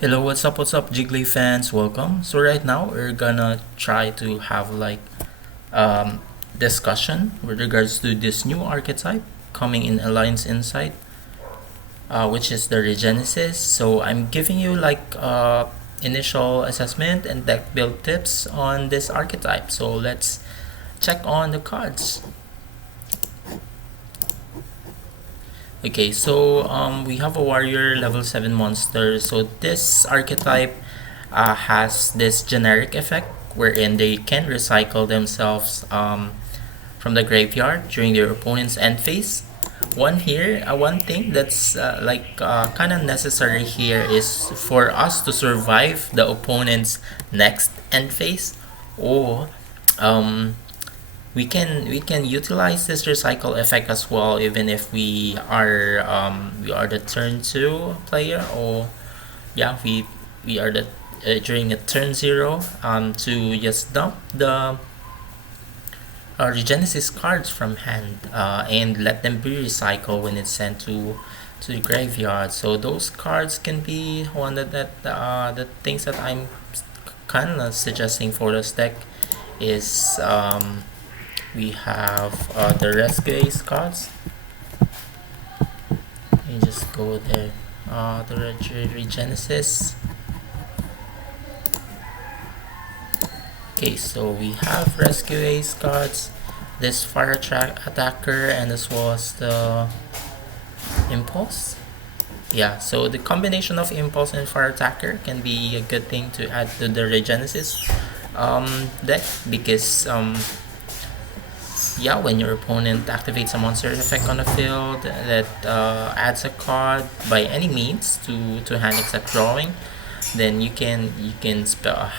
Hello, what's up, Jiggly fans? Welcome. So right now we're gonna try to have um discussion with regards to this new archetype coming in Alliance Insight, which is the Regenesis. So I'm giving you initial assessment and deck build tips on this archetype. So let's check on the cards. Okay, so we have a warrior level 7 monster. So this archetype has this generic effect wherein they can recycle themselves from the graveyard during their opponent's end phase. One thing that's kind of necessary here is for us to survive the opponent's next end phase, or um, we can utilize this recycle effect as well, even if we are the turn 2 player, or yeah, we are the during a turn 0 to just dump the Regenesis cards from hand and let them be recycled when it's sent to the graveyard. So those cards can be one the things that I'm kind of suggesting for this deck is we have the rescue ace cards. You just go there. The Regenesis. Okay, so we have rescue ace cards, this fire attacker, and as well as the impulse. Yeah, so the combination of impulse and fire attacker can be a good thing to add to the Regenesis deck, because yeah, when your opponent activates a monster effect on the field that adds a card by any means to hand except drawing, then you can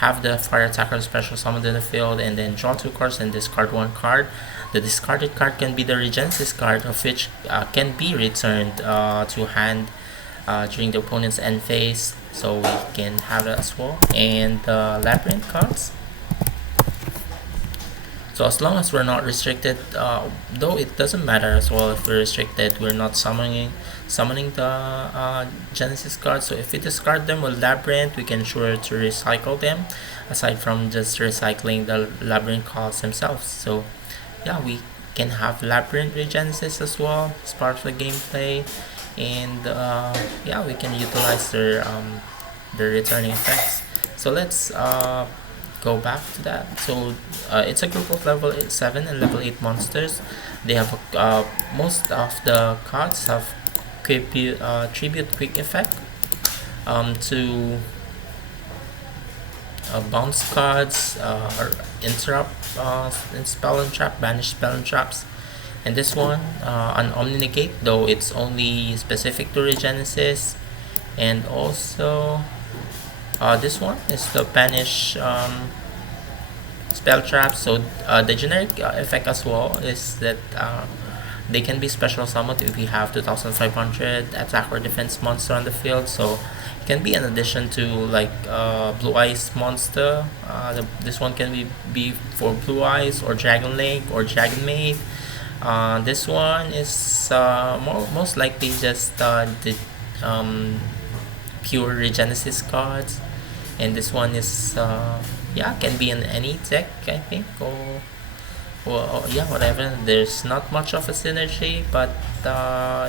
have the fire attacker special summoned in the field and then draw 2 cards and discard 1 card. The discarded card can be the Regenesis card, of which can be returned to hand during the opponent's end phase, so we can have that as well. And the Labyrinth cards, so as long as we're not restricted, though it doesn't matter as well if we're restricted, we're not summoning the Genesis cards. So if we discard them with Labyrinth, we can sure to recycle them, aside from just recycling the Labyrinth cards themselves. So yeah, we can have Labyrinth Regenesis as well as part of the gameplay, and yeah, we can utilize their returning effects. So let's go back to that. So it's a group of level 7 and level 8 monsters. They have most of the cards have tribute quick effect to bounce cards, or interrupt and spell and trap, banish spell and traps. And this one, an Omni Negate, though it's only specific to Regenesis. And also this one is the banish spell trap. So the generic effect as well is that they can be special summoned if we have 2500 attack or defense monster on the field. So it can be an addition to Blue Eyes monster. This one can be for Blue Eyes or Dragon Lake or Dragon Maid. This one is most likely just the pure Regenesis cards, and this one is yeah, can be in any deck, I think, or yeah, whatever. There's not much of a synergy, but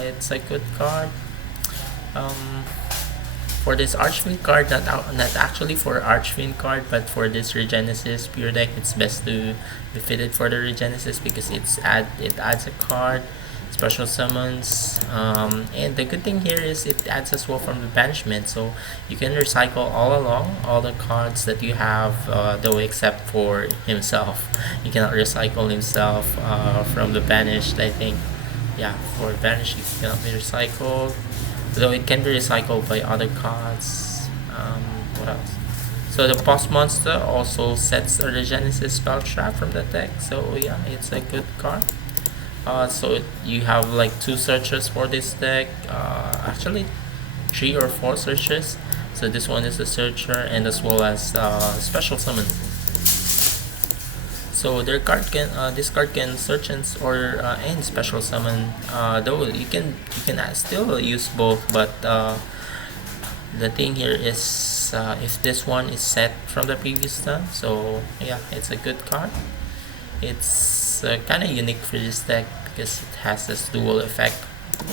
it's a good card. um, for this Archfiend card, not actually for Archfiend card, but for this Regenesis pure deck, it's best to be fitted for the Regenesis because it adds a card, special summons, and the good thing here is it adds as well from the banishment, so you can recycle all along all the cards that you have, though except for himself. You cannot recycle himself from the banished, I think. Yeah, for banished it cannot be recycled, though it can be recycled by other cards. What else? So the boss monster also sets a Regenesis spell trap from the deck, so yeah, it's a good card. So you have 2 searchers for this deck, actually 3 or 4 searchers. So this one is a searcher, and as well as special summon. So this card can search and special summon. Though you can still use both, but the thing here is if this one is set from the previous turn, so yeah, it's a good card. It's kind of unique for this deck because it has this dual effect.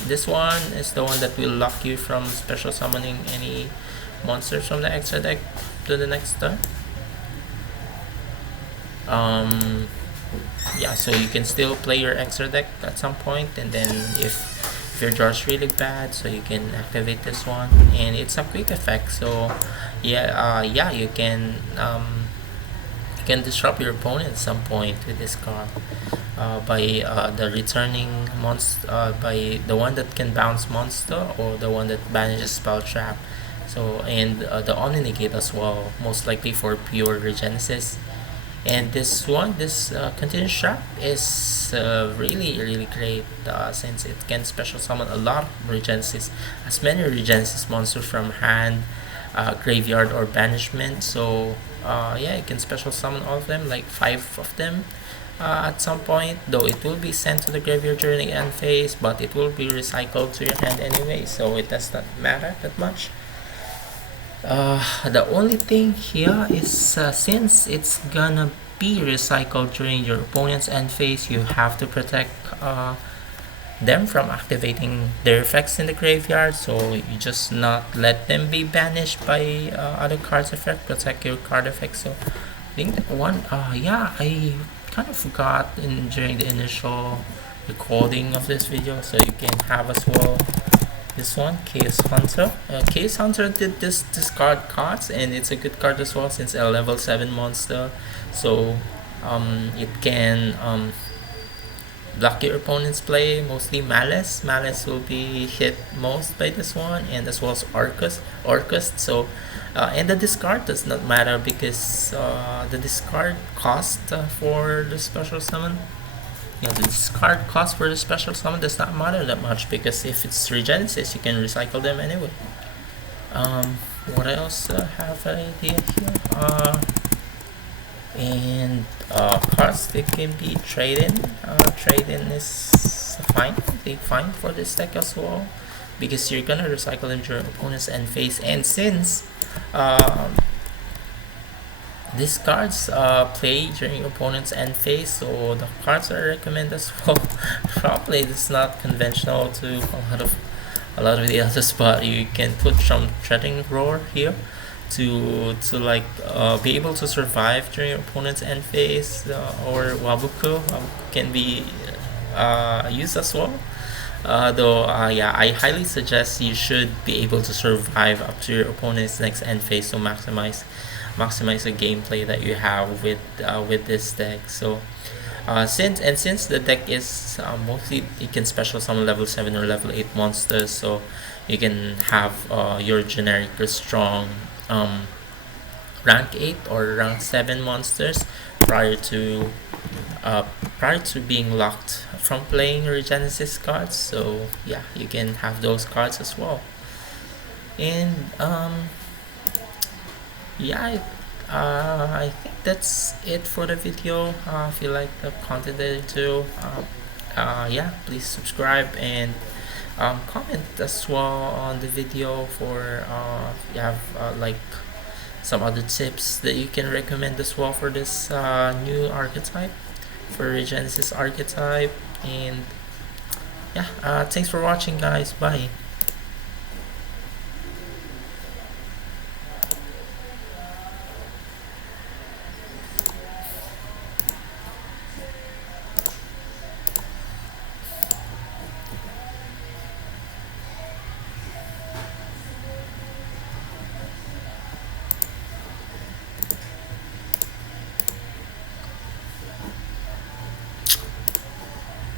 This one is the one that will lock you from special summoning any monsters from the extra deck to the next turn. Yeah, so you can still play your extra deck at some point, and then if your draw's really bad, so you can activate this one, and it's a quick effect. So yeah, you can disrupt your opponent at some point with this card by the returning monster, by the one that can bounce monster or the one that banishes spell trap. So and the Omni Negate as well, most likely for pure Regenesis. And this one, this continuous trap is really great since it can special summon a lot of Regenesis, as many Regenesis monsters from hand, graveyard, or banishment. So yeah, you can special summon all of them, like 5 of them at some point. Though it will be sent to the graveyard during the end phase, but it will be recycled to your hand anyway, so it does not matter that much. The only thing here is since it's gonna be recycled during your opponent's end phase, you have to protect them from activating their effects in the graveyard. So you just not let them be banished by other cards' effect. Protect your card effect. So I think one, yeah, I kind of forgot during the initial recording of this video, so you can have as well this one, Chaos Hunter. Chaos Hunter did this discard cards, and it's a good card as well since a level 7 monster. So it can block your opponent's play, mostly Malice. Malice will be hit most by this one, and as well as Orcust. So and the discard does not matter because the discard cost for the special summon, yeah, the discard cost for the special summon does not matter that much because if it's Regenesis, you can recycle them anyway. What else have an idea here? And cards that can be traded. Trade-in is fine for this deck as well because you're gonna recycle them to your opponent's end phase. And since these cards play during opponent's end phase, so the cards I recommend as well. Probably it's not conventional to a lot of the others, but you can put some Threatening Roar here to like be able to survive during your opponent's end phase, or Wabuku can be used as well. Though yeah, I highly suggest you should be able to survive up to your opponent's next end phase to maximize the gameplay that you have with this deck. So since the deck is mostly you can special summon level 7 or level 8 monsters, so you can have your generic or strong rank 8 or rank 7 monsters prior to being locked from playing Regenesis cards. So yeah, you can have those cards as well. And yeah, I think that's it for the video. If you like the content that I do, yeah, please subscribe and comment as well on the video for if you have like some other tips that you can recommend as well for this new archetype, for Regenesis archetype. And yeah, thanks for watching, guys. Bye.